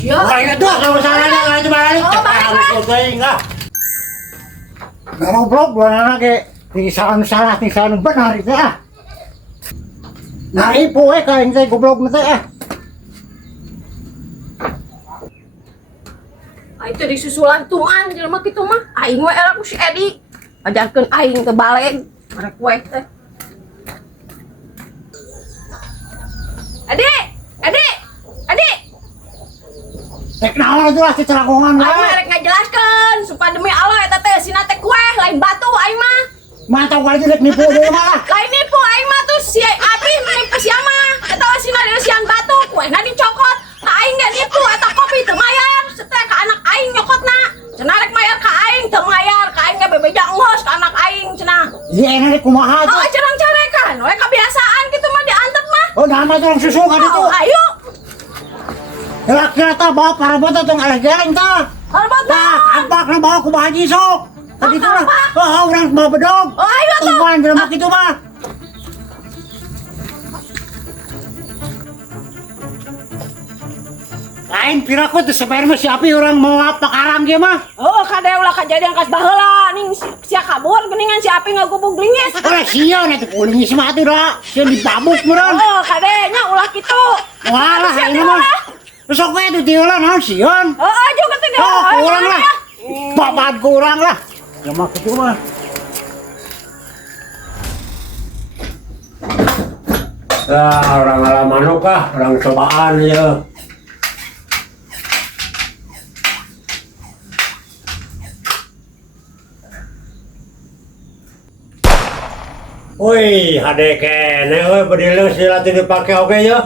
Siya. Ay, ito, sama-sama na ito balik. Oh, balik na. Nga. Naroblog, wala na kay sa ating sa anong banari tayo. Naipo kain tayo gublog na tayo. Ay, itu disusulan tuan, jelema kitu mah. Aing we era ku si Edi. Ajarkeun aing ke baleg, arek we teh. Adik, adik, adik. Tek naon itu lah kecelakongan we. Aing rek ngajelaskeun supaya demi Allah eta teh sina teh kue lain batu aing mah. Mantap kali jelek nipu deui mah. Lain nipu aing mah tuh si Abi nipu si ama. Eta sina dia sian batu kue na dicokot. Ka aing ge nipu eta kopi teu mayar, setek ka anak aing nyokotna. Cenah rek mayar ka aing teu mayar, ka aing ge bebeja engos ka anak aing cenah. Iya enak kumaha tuh. Oh, cerang carekan, we kebiasaan gitu mah diantep mah. Oh, nama tuh susu kan itu. Oh, ayo. Kira-kira ta bawa parabot atau ngalah geleng ta. Harbot Tah, ampak na bawa ku Haji sok. Tadi itu lah. Ampak. Oh, orang bawa bedog. Oh, ayo tuh. Tuan jelema kitu mah. Lain piraku tuh sebayar mah siapa orang mau apa karang dia mah. Oh, kade ulah kejadian kas baheula ning sia kabur geuningan si Api ngagubug lingis. Oleh sia nih tuh kuning sih mah tuh dah. Sia dibabuk meureun. Oh, kadenya ulah kitu. Walah Sia ini teh mah. ulah. Besok we tuh diulah naon sion. Oh, juga teh dia. Oh, kurang lah. Babad kurang lah. Ya mah kitu mah. Orang alaman kah, orang cobaan ya. Woi, hade kene, woi berdiri silat ini pakai oke ya.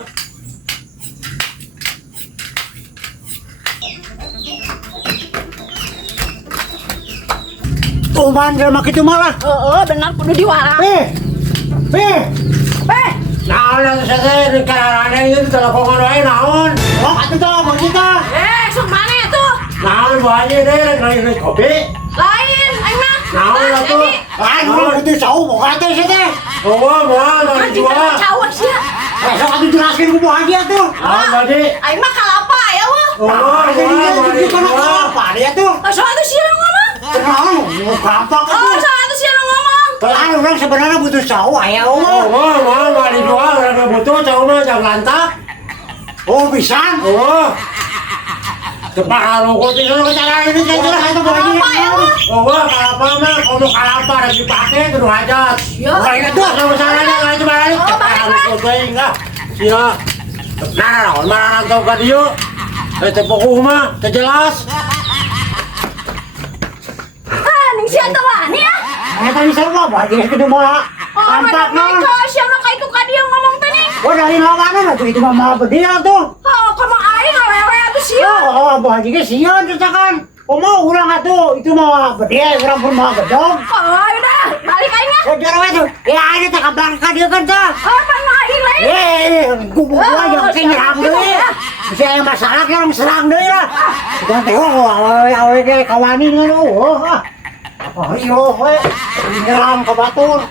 Tuman jelema kitu malah. Heeh, benar kudu diwara. Beh. Beh, Naon saya di kararane ieu teleponan wae naon? Oh, atuh tah mau kita. sok mana tuh? Naon bae deh, ngai kopi. Lain, aing mah. Naon atuh? Edi. Urang kudu sahu boga teh sih teh. Oh, mah mari Anjing jual. cawet sia. Sok atuh jelaskeun ku Haji atuh. Ah, bade. Aing mah kalapa ya wah. Oh, mari jual. Apa dia tuh? Soal itu sia ngomong. Naon? Apa Oh, tuh? soal itu sia ngomong. Pelan orang sebenarnya butuh sahu aya oh. Oh, mari jual orang butuh sahu mah jam lantak. Oh, bisa? Oh. Cepat kalau kau tinggal cara ini saya jelas itu bagi. Oh, kalapa mah kalau kalapa ada dipakai kudu hajat. Oh, ingat tuh sama caranya kalau itu balik. Oh, balik lah. Kalau kau enggak. Sia. Nah, mana nantau ka dieu? Eta pokok mah teu jelas. Ah, ning sia teh wani ah. Eta bisa mah bagi kitu mah. Oh, Tampak mana mah. ka sia mah ka itu ka dia ngomong teh nih. Oh, dari lawanan atuh itu mah mau bedial tuh. Oh, kamu aing awewe atuh sia. Oh, Haji ge sieun ceritakan. Oh, mau urang atuh itu mah bedial urang pun mah gedong. Oh, ayo dah, balik aing ah. Oh, jarang itu. Ya, ini tak kabar ka dieu kan tah. Oh, mana aing lain. Gubuk aja kayak nyerang deui. Bisa aya masalah orang serang deui lah. Kita teh awe-awe ge kawani ngono. Oh, apa yo we nyerang ka batur.